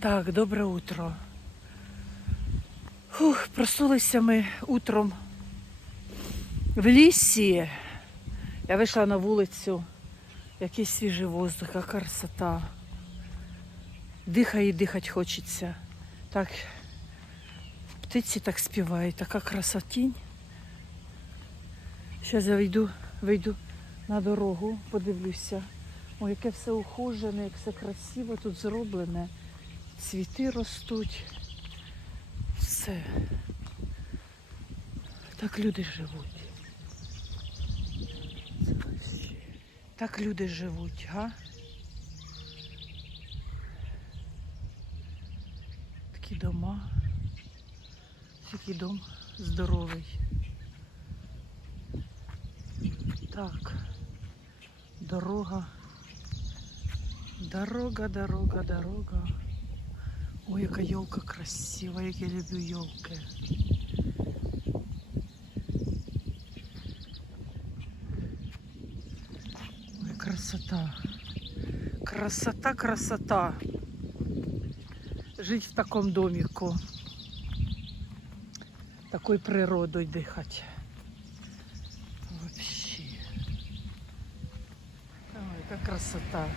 Так, добре утро. Проснулися ми утром в лісі. Я вийшла на вулицю, який свіжий воздух, яка красота. Дихає і дихати хочеться. Так, птиці так співають, така красотінь. Зараз я вийду на дорогу, подивлюся. Ой, яке все ухожене, як все красиво тут зроблене. Цвіти ростуть. Все. Так люди живуть. Так люди живуть, га? Такі дома. Такий дом здоровий. Так. Дорога. Дорога. Ой, яка елка красива, як я люблю елки. Ой, красота. Красота. Жить в таком домику. Такой природой дыхать. Вообще. Ой, какая красота.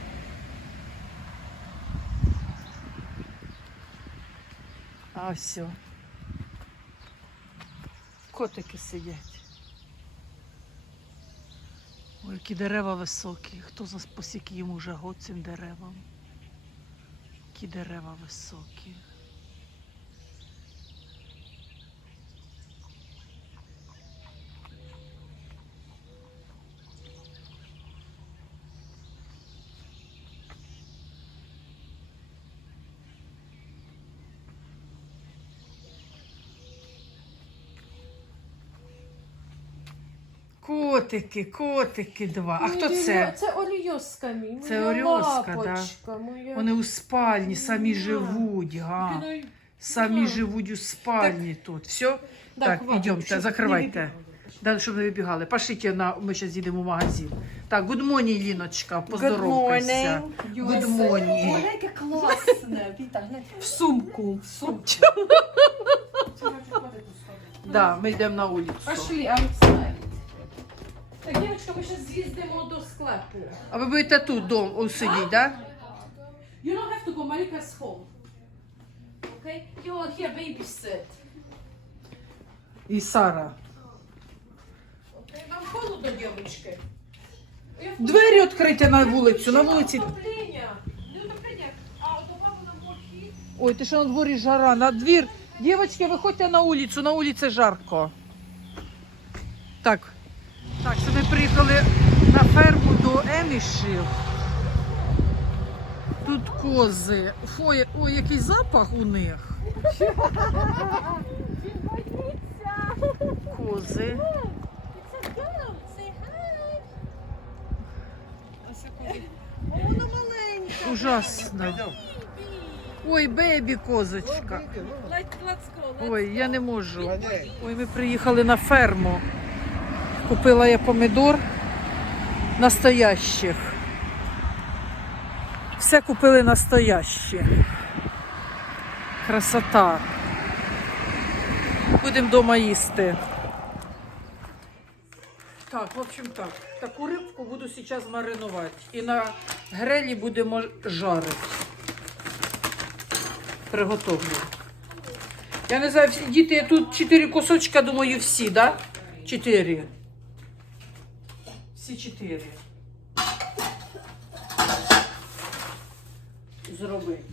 А все. Котики сидять. Ой, які дерева високі. Хто посіки їм уже год цим деревам? Які дерева високі. Котики два. А хто це? Це Оріоска мій. Це Оріоска, да. Вони у спальні, самі живуть, га. Самі живуть у спальні тут. Все? Так, йдемте, закривайте. Да, щоб не вибігали. Пошліть, ми зараз їдемо в магазин. Так, good morning, Ліночка, поздоровкайся. Good morning. Ой, яке класне. В сумку. Да, ми йдемо на вулицю. Пошли, outside. Так, дівчатка, ми зараз з'їздимо до склепу. А ви будете тут дома сидіти, так? You don't have to go, Marika's home. Okay? You are here babysit. І Сара. Okay? Вам холодно, дівчатки? Двері відкриті на вулицю, на вулиці. Утоплення. Не утоплення, а добаву нам похід. Ой, ти що на дворі жара, на двір. Дівчатки, виходьте на вулиці жарко. Так, це ми приїхали на ферму до Емішів. Тут кози. Ой, який запах у них. Кози. Вона маленька. Ужасно. Ой, бебі козочка. Ой, я не можу. Ой, ми приїхали на ферму. Купила я помидор настоящих. Все купили настояще. Красота. Будемо вдома їсти. Так, в общем так. Таку рибку буду зараз маринувати. І на грилі будемо жарити. Приготовлю. Я не знаю, діти, тут 4 кусочка, думаю, всі, да? 4. Всі 4. Зробити.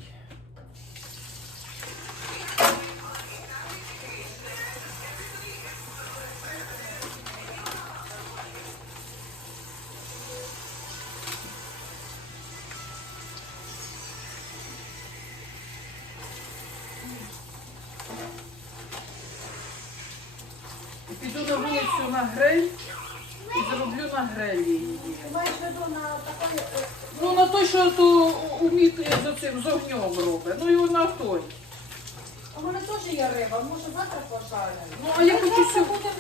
Піду на вулицю на гриль і зроблю на грилі її. Маєш в виду на такої... Ну на той, що то уміти з цим з огнем робить. Ну і на той. У мене теж є риба, може завтра пожаримо. Ну а я хочу сьогодні.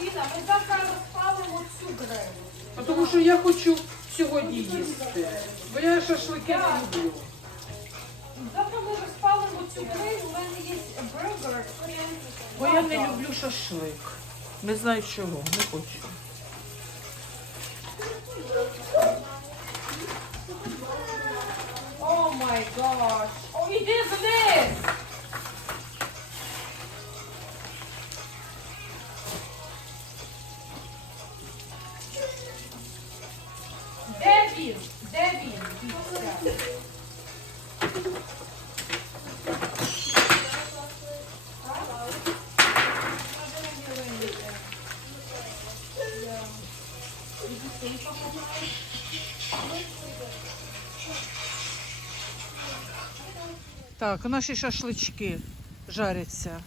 Іна, ми завтра розпалимо цю гриву. Тому що я хочу сьогодні їсти. Бо я шашлики не люблю. Завтра ми розпалимо цю гриль, у мене є бургер. Бо я не люблю шашлик. Не знаю чого, не хочу. О май гаш. О, іди вниз. Де він? Де він? Дивіться. Так, наші шашлички жаряться.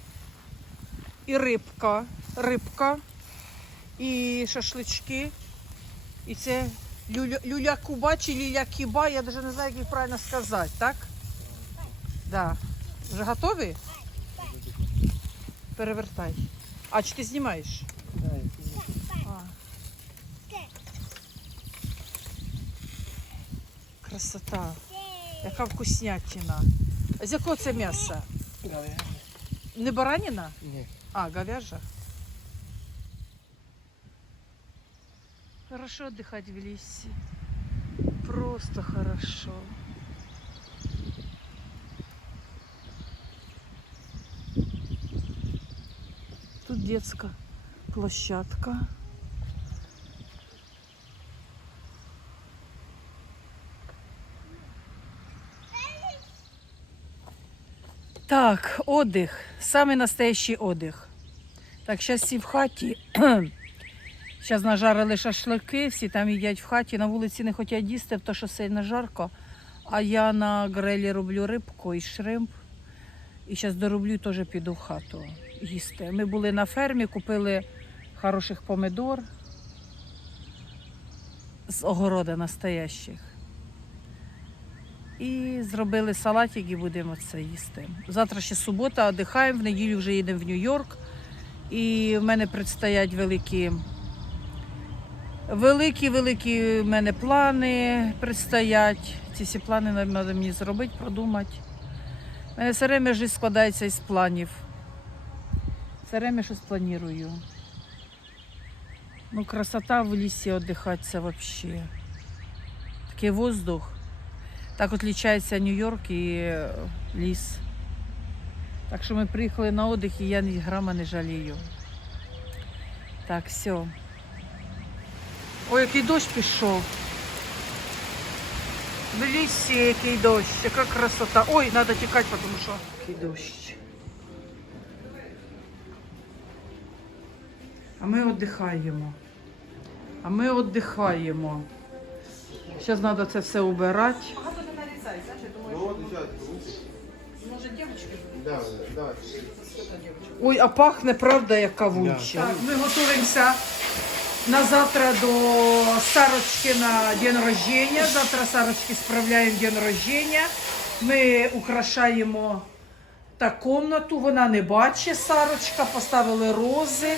І рибка, і шашлички. І це люля-куба чи ліля-кіба, я навіть не знаю, як їх правильно сказати, так? Да. Вже готові? Перевертай. А, чи ти знімаєш? А. Красота. Яка вкуснятина. А з якого це м'яса? Не баранина? Ні. А, говяжа. Хорошо отдыхать в лесе. Просто хорошо. Тут детская площадка. Так, отдых. Самый настоящий отдых. Так, сейчас всі в хаті. Зараз нажарили шашлики, всі там їдять в хаті. На вулиці не хочуть їсти, тому що сильно жарко. А я на грилі роблю рибку і шримп. І зараз дороблю, теж піду в хату їсти. Ми були на фермі, купили хороших помидор з огорода настоящих. І зробили салатик і будемо це їсти. Завтра ще субота, віддихаємо, в неділю вже їдемо в Нью-Йорк. І в мене предстоять великі в мене плани предстоять. Ці всі плани треба мені зробити, продумати. У мене все время життя складається із планів. Все время щось планую. Ну, красота в лісі віддихати, це взагалі. Такий воздух. Так відрізняється Нью-Йорк і ліс. Так що ми приїхали на відпочинок і я ні грама не жалію. Так, все. Ой, який дощ пішов. В лісі який дощ, яка красота. Ой, треба тікати, тому що який дощ. А ми віддихаємо. Зараз треба це все убирати. Ой, а пахне, правда, як кавунчик. Так, ми готуємося на завтра до Сарочки на день рождения. Завтра Сарочки справляємо день рождения. Ми украшаємо та кімнату. Вона не бачить, Сарочка. Поставили рози,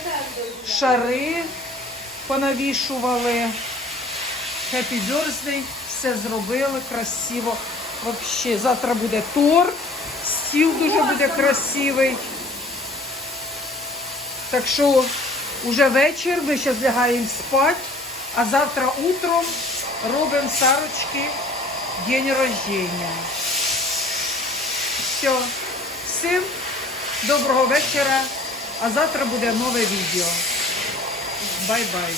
шари понавішували. Happy birthday. Все зробили красиво. Вообще, завтра буде торт. Стіл дуже буде красивий. Так що уже вечір, ми зараз лягаємо спати, а завтра утром робимо Сарочки день рождения. Все. Всім доброго вечора, а завтра буде нове відео. Бай-бай.